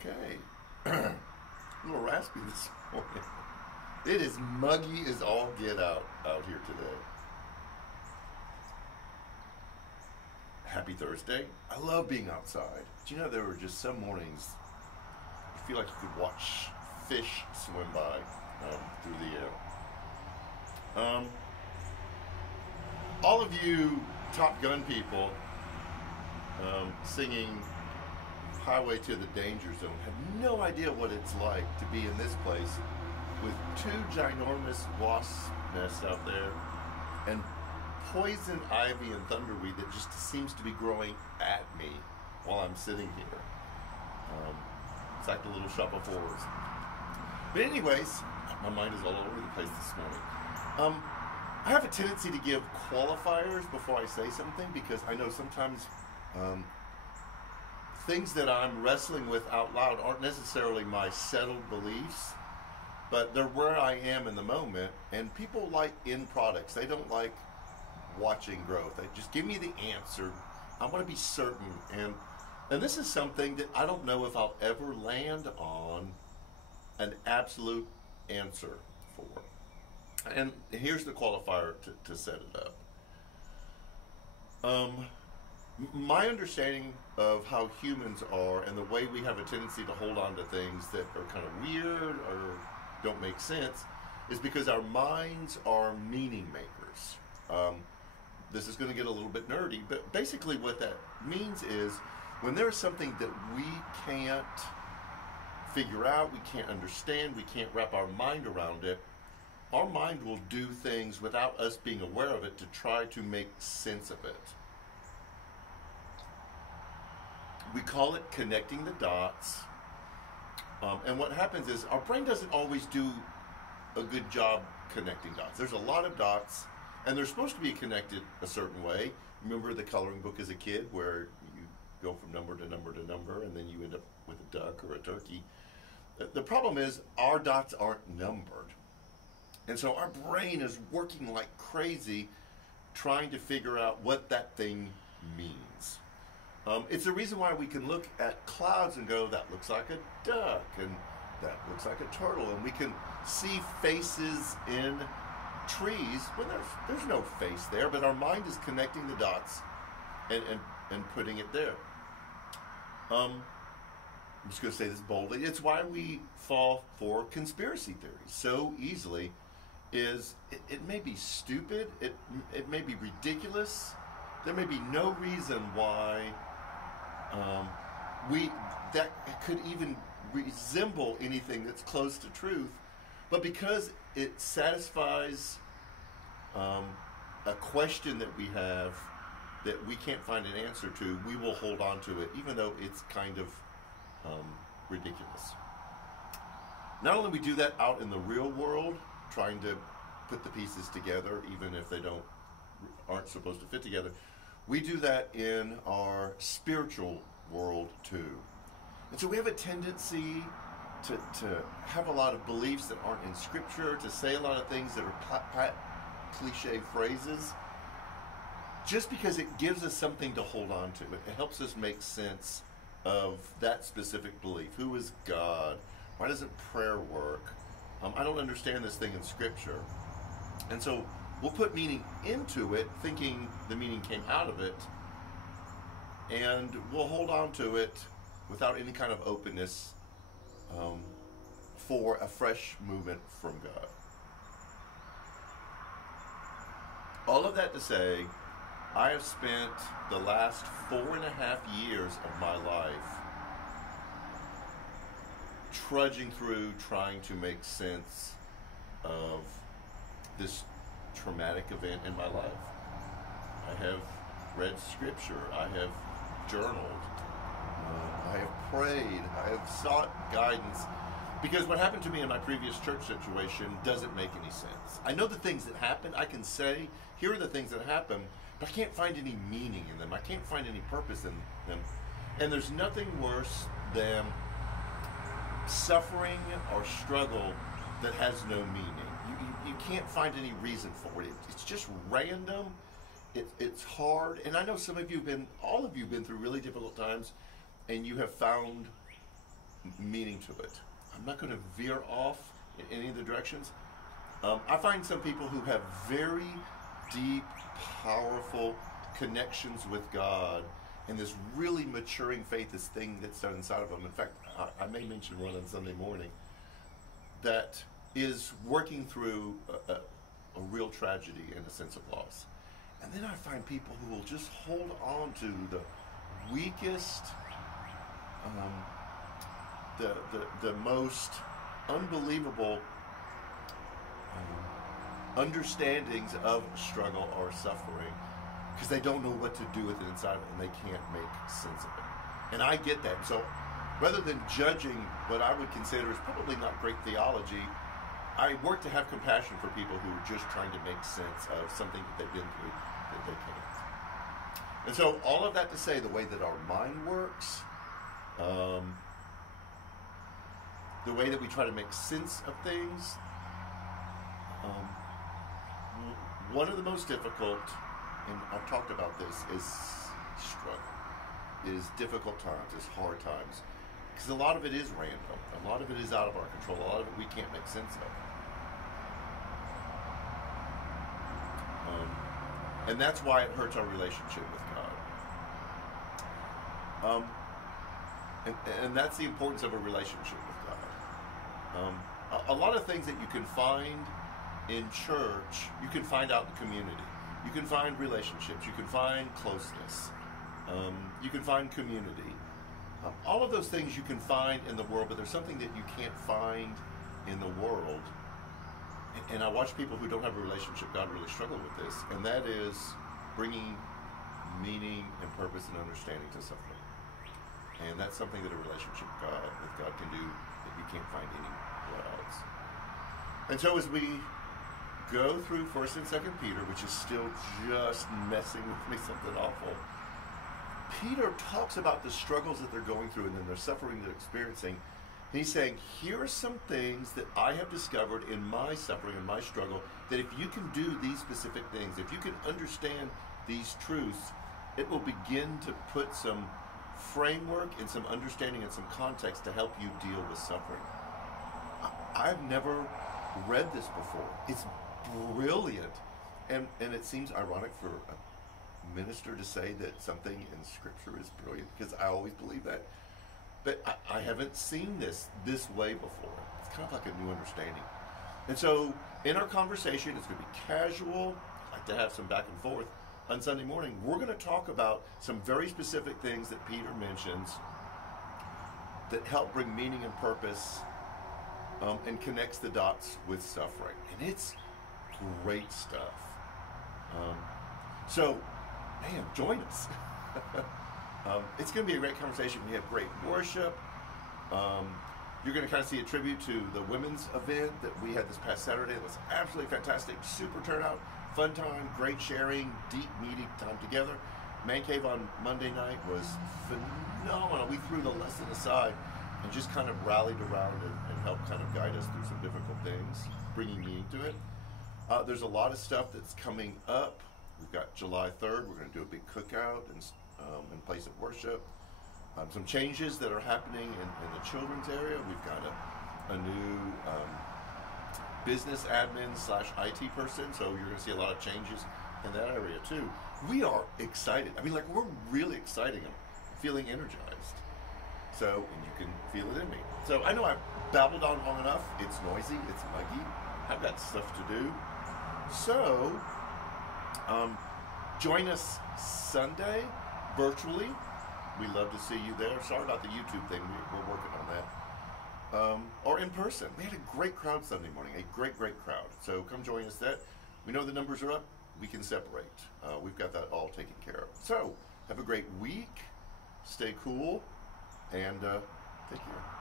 Okay. A little raspy this morning. It is muggy as all get out here today. Happy Thursday. I love being outside. Do you know there were just some mornings you feel like you could watch fish swim by through the air. All of you Top Gun people singing Highway to the Danger Zone have no idea what it's like to be in this place with two ginormous wasp nests out there and poison ivy and thunderweed that just seems to be growing at me while I'm sitting here. It's like the little shop of horrors. But anyways, my mind is all over the place this morning. I have a tendency to give qualifiers before I say something because I know sometimes things that I'm wrestling with out loud aren't necessarily my settled beliefs, but they're where I am in the moment. And people like end products. They don't like watching growth. They just give me the answer. I want to be certain. And this is something that I don't know if I'll ever land on an absolute answer for. And here's the qualifier to set it up. My understanding of how humans are and the way we have a tendency to hold on to things that are kind of weird or don't make sense is because our minds are meaning makers. This is going to get a little bit nerdy, but basically what that means is when there's something that we can't figure out, we can't understand, we can't wrap our mind around it, our mind will do things without us being aware of it to try to make sense of it. We call it connecting the dots. And what happens is our brain doesn't always do a good job connecting dots. There's a lot of dots, and they're supposed to be connected a certain way. Remember the coloring book as a kid where you go from number to number to number, and then you end up with a duck or a turkey. The problem is our dots aren't numbered. And so our brain is working like crazy trying to figure out what that thing means. It's the reason why we can look at clouds and go, that looks like a duck, and that looks like a turtle, and we can see faces in trees when there's no face there, but our mind is connecting the dots and putting it there. I'm just going to say this boldly. It's why we fall for conspiracy theories so easily. It may be stupid, it may be ridiculous, there may be no reason why that could even resemble anything that's close to truth, but because it satisfies a question that we have that we can't find an answer to, we will hold on to it even though it's kind of ridiculous. Not only we do that out in the real world, trying to put the pieces together even if they aren't supposed to fit together, we do that in our spiritual world too. And so we have a tendency to have a lot of beliefs that aren't in Scripture, to say a lot of things that are cliche phrases, just because it gives us something to hold on to. It helps us make sense of that specific belief. Who is God? Why doesn't prayer work? I don't understand this thing in Scripture. And so we'll put meaning into it, thinking the meaning came out of it, and we'll hold on to it without any kind of openness for a fresh movement from God. All of that to say, I have spent the last 4.5 years of my life trudging through trying to make sense of this traumatic event in my life. I have read Scripture, I have journaled, I have prayed, I have sought guidance, because what happened to me in my previous church situation doesn't make any sense. I know the things that happened, I can say, here are the things that happened, but I can't find any meaning in them. I can't find any purpose in them. And there's nothing worse than suffering or struggle that has no meaning. You can't find any reason for it. It's just random. It's hard. And I know all of you have been through really difficult times, and you have found meaning to it. I'm not going to veer off in any of the directions. I find some people who have very deep, powerful connections with God and this really maturing faith, this thing that's done inside of them. In fact, I may mention one on Sunday morning that is working through a real tragedy and a sense of loss. And then I find people who will just hold on to the weakest, the most unbelievable understandings of struggle or suffering, because they don't know what to do with it inside of it and they can't make sense of it. And I get that. So rather than judging what I would consider is probably not great theology, I work to have compassion for people who are just trying to make sense of something that they've been through that they can't. And so all of that to say, the way that our mind works, the way that we try to make sense of things, one of the most difficult, and I've talked about this, is struggle, is difficult times, is hard times. Because a lot of it is random. A lot of it is out of our control. A lot of it we can't make sense of. And that's why it hurts our relationship with God. And that's the importance of a relationship with God. A lot of things that you can find in church, you can find out in the community. You can find relationships. You can find closeness. You can find community. All of those things you can find in the world, but there's something that you can't find in the world. And I watch people who don't have a relationship with God really struggle with this, and that is bringing meaning and purpose and understanding to suffering. And that's something that a relationship with God can do that you can't find anywhere else. And so as we go through 1st and 2nd Peter, which is still just messing with me something awful, Peter talks about the struggles that they're going through and then the suffering they're experiencing. And he's saying, here are some things that I have discovered in my suffering and my struggle, that if you can do these specific things, if you can understand these truths, it will begin to put some framework and some understanding and some context to help you deal with suffering. I've never read this before. It's brilliant. And it seems ironic for a minister to say that something in Scripture is brilliant, because I always believe that. But I haven't seen this way before. It's kind of like a new understanding. And so in our conversation, it's going to be casual. I like to have some back and forth. On Sunday morning, we're going to talk about some very specific things that Peter mentions that help bring meaning and purpose and connects the dots with suffering. And it's great stuff. So, man, join us. It's going to be a great conversation. We have great worship. You're going to kind of see a tribute to the women's event that we had this past Saturday. It was absolutely fantastic. Super turnout, fun time, great sharing, deep meeting time together. Man Cave on Monday night was phenomenal. We threw the lesson aside and just kind of rallied around and helped kind of guide us through some difficult things, bringing meaning to it. There's a lot of stuff that's coming up. We've got July 3rd. We're going to do a big cookout in place of worship. Some changes that are happening in the children's area. We've got a new business admin / IT person, so you're going to see a lot of changes in that area too. We are excited. I mean, like, we're really excited. I'm feeling energized. So, and you can feel it in me. So I know I've babbled on long enough. It's noisy. It's muggy. I've got stuff to do. So, join us Sunday virtually. We love to see you there. Sorry about the YouTube thing. We're working on that. Or in person. We had a great crowd Sunday morning. A great crowd. So come join us there. We know the numbers are up. We can separate. We've got that all taken care of. So, have a great week. Stay cool. And take care.